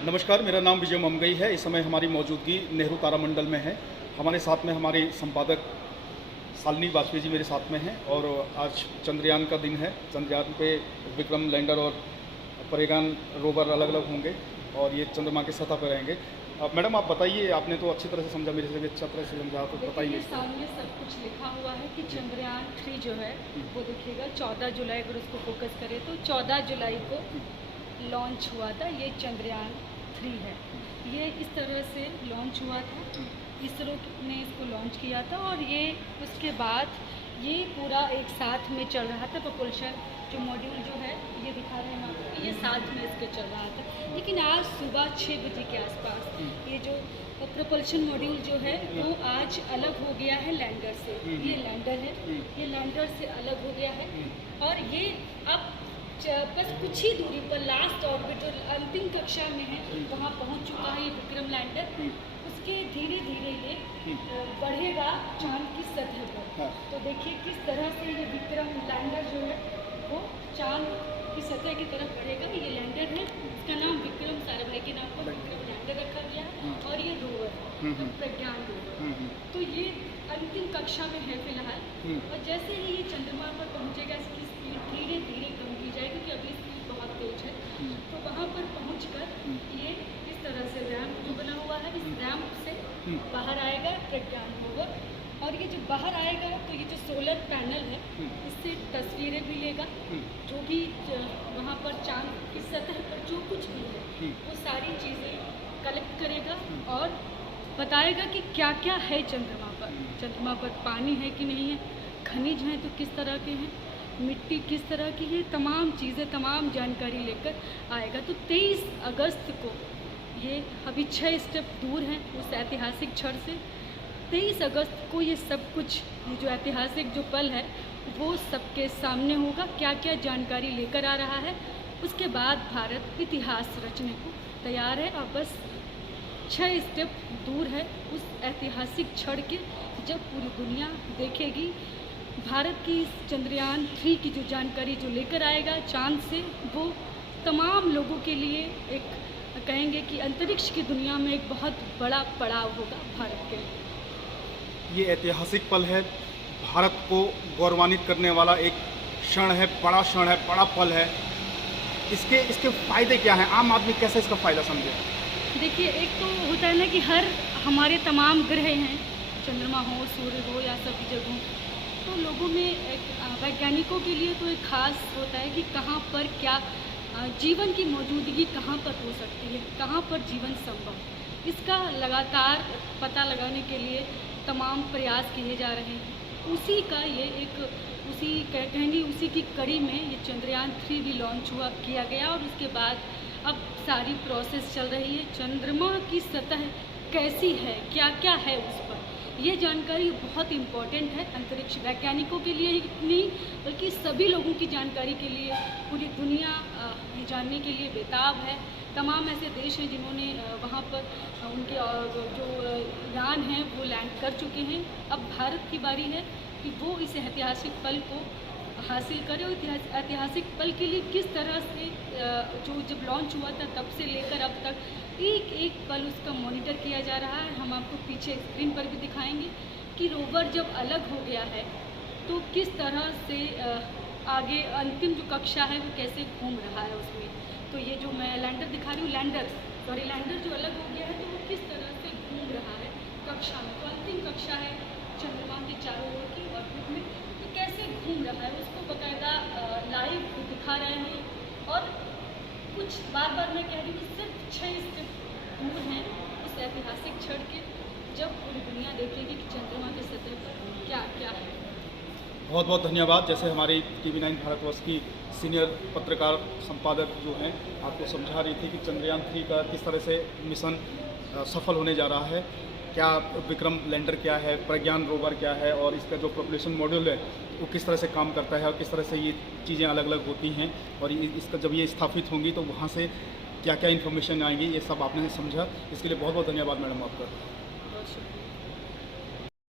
नमस्कार, मेरा नाम विजय ममगई है। इस समय हमारी मौजूदगी नेहरू तारामंडल में है। हमारे साथ में हमारे संपादक शालिनी वाजपेयी जी मेरे साथ में हैं और आज चंद्रयान का दिन है। चंद्रयान पे विक्रम लैंडर और प्रज्ञान रोवर अलग अलग होंगे और ये चंद्रमा की सतह पर रहेंगे। मैडम आप बताइए, आपने तो अच्छी तरह से समझा, मेरे से भी अच्छी तरह से समझा, तो बताइए। सामने सब कुछ लिखा हुआ है कि चंद्रयान 3 जो है वो देखिएगा 14 जुलाई, अगर उसको फोकस करें तो 14 जुलाई को लॉन्च हुआ था। ये चंद्रयान 3 है। ये इस तरह से लॉन्च हुआ था, इसरो ने इसको लॉन्च किया था और ये उसके बाद ये पूरा एक साथ में चल रहा था। प्रपोल्शन जो मॉड्यूल जो है ये दिखा रहे हैं आपको, ये साथ में इसके चल रहा था। लेकिन आज सुबह 6 बजे के आसपास ये जो प्रपोल्शन मॉड्यूल जो है वो आज अलग हो गया है लैंडर से। ये लैंडर है, ये लैंडर से अलग हो गया है और ये अब बस कुछ ही दूरी पर लास्ट ऑर्बिट जो अंतिम कक्षा में है वहाँ पहुँच चुका है ये विक्रम लैंडर। उसके धीरे धीरे ये बढ़ेगा चांद की सतह पर। तो देखिए किस तरह से ये विक्रम लैंडर जो है वो चांद की सतह की तरफ बढ़ेगा। ये लैंडर है, इसका नाम विक्रम साराभाई के नाम पर विक्रम लैंडर रखा गया है और ये रोवर है प्रज्ञान रोवर। तो ये अंतिम कक्षा में है फिलहाल और जैसे ही ये चंद्रमा पर पहुंचेगा इसकी स्पीड धीरे धीरे कम की जाएगी क्योंकि अभी स्पीड बहुत तेज है। तो वहाँ पर पहुंचकर ये इस तरह से रैम्प जो बना हुआ है, इस रैम्प से बाहर आएगा प्रज्ञान रोवर और ये जब बाहर आएगा तो ये जो सोलर पैनल है इससे तस्वीरें भी लेगा, जो भी वहाँ पर चांद की सतह पर जो कुछ भी है वो सारी चीज़ें कलेक्ट करेगा और बताएगा कि क्या क्या है चंद्रमा पर। चंद्रमा पर पानी है कि नहीं है, खनिज हैं तो किस तरह के हैं, मिट्टी किस तरह की है, तमाम चीज़ें, तमाम जानकारी लेकर आएगा। तो 23 अगस्त को ये अभी 6 स्टेप दूर हैं उस ऐतिहासिक क्षण से। 23 अगस्त को ये सब कुछ, ये जो ऐतिहासिक जो पल है वो सबके सामने होगा। क्या क्या जानकारी लेकर आ रहा है, उसके बाद भारत इतिहास रचने को तैयार है और बस 6 स्टेप दूर है उस ऐतिहासिक क्षण के जब पूरी दुनिया देखेगी भारत की इस चंद्रयान 3 की जो जानकारी जो लेकर आएगा चांद से। वो तमाम लोगों के लिए एक कहेंगे कि अंतरिक्ष की दुनिया में एक बहुत बड़ा पड़ाव होगा भारत के लिए। ये ऐतिहासिक पल है, भारत को गौरवान्वित करने वाला एक क्षण है, बड़ा क्षण है, बड़ा पल है। इसके फ़ायदे क्या हैं, आम आदमी कैसे इसका फ़ायदा समझे? देखिए, एक तो होता है ना कि हमारे तमाम ग्रह हैं, चंद्रमा हो, सूर्य हो या सभी जगहों, तो लोगों में एक वैज्ञानिकों के लिए तो एक ख़ास होता है कि कहाँ पर क्या जीवन की मौजूदगी कहाँ पर हो सकती है, कहाँ पर जीवन संभव। इसका लगातार पता लगाने के लिए तमाम प्रयास किए जा रहे हैं। उसी का ये एक कहेंगे उसी की कड़ी में ये चंद्रयान 3 भी लॉन्च किया गया और उसके बाद अब सारी प्रोसेस चल रही है। चंद्रमा की सतह कैसी है, क्या क्या है उस पर, ये जानकारी बहुत इम्पॉर्टेंट है अंतरिक्ष वैज्ञानिकों के लिए ही नहीं बल्कि सभी लोगों की जानकारी के लिए। पूरी दुनिया ये जानने के लिए बेताब है। तमाम ऐसे देश हैं जिन्होंने वहाँ पर उनके जो यान हैं वो लैंड कर चुके हैं। अब भारत की बारी है कि वो इस ऐतिहासिक पल को हासिल करे और ऐतिहासिक पल के लिए किस तरह से जो जब लॉन्च हुआ था तब से लेकर अब तक एक एक पल उसका मॉनिटर किया जा रहा है। हम आपको पीछे स्क्रीन पर भी दिखाएंगे कि रोवर जब अलग हो गया है तो किस तरह से आगे अंतिम जो कक्षा है वो कैसे घूम रहा है उसमें। तो ये जो मैं लैंडर दिखा रही हूँ, लैंडर जो अलग हो गया है तो वो किस तरह से घूम रहा है कक्षा में। तो अंतिम कक्षा है चंद्रमा के चारों ओर की ऑर्बिट में, तो कैसे घूम रहा है उसको बाकायदा लाइव दिखा रहे हैं। और कुछ बार बार मैं कह रही हूँ सिर्फ 6 स्टेप दूर हैं उस ऐतिहासिक क्षण के जब पूरी दुनिया देखेगी कि चंद्रमा की सतह पर क्या क्या है। बहुत बहुत धन्यवाद। जैसे हमारी TV9 भारतवर्ष की सीनियर पत्रकार संपादक जो हैं आपको समझा रही थी कि चंद्रयान 3 का किस तरह से मिशन सफल होने जा रहा है, क्या विक्रम लैंडर क्या है, प्रज्ञान रोवर क्या है और इसका जो प्रपोल्शन मॉड्यूल है वो किस तरह से काम करता है और किस तरह से ये चीज़ें अलग अलग होती हैं और इसका जब ये स्थापित होंगी तो वहाँ से क्या क्या इन्फॉर्मेशन आएंगी, ये सब आपने समझा। इसके लिए बहुत बहुत धन्यवाद मैडम आपका। बहुत शुक्रिया।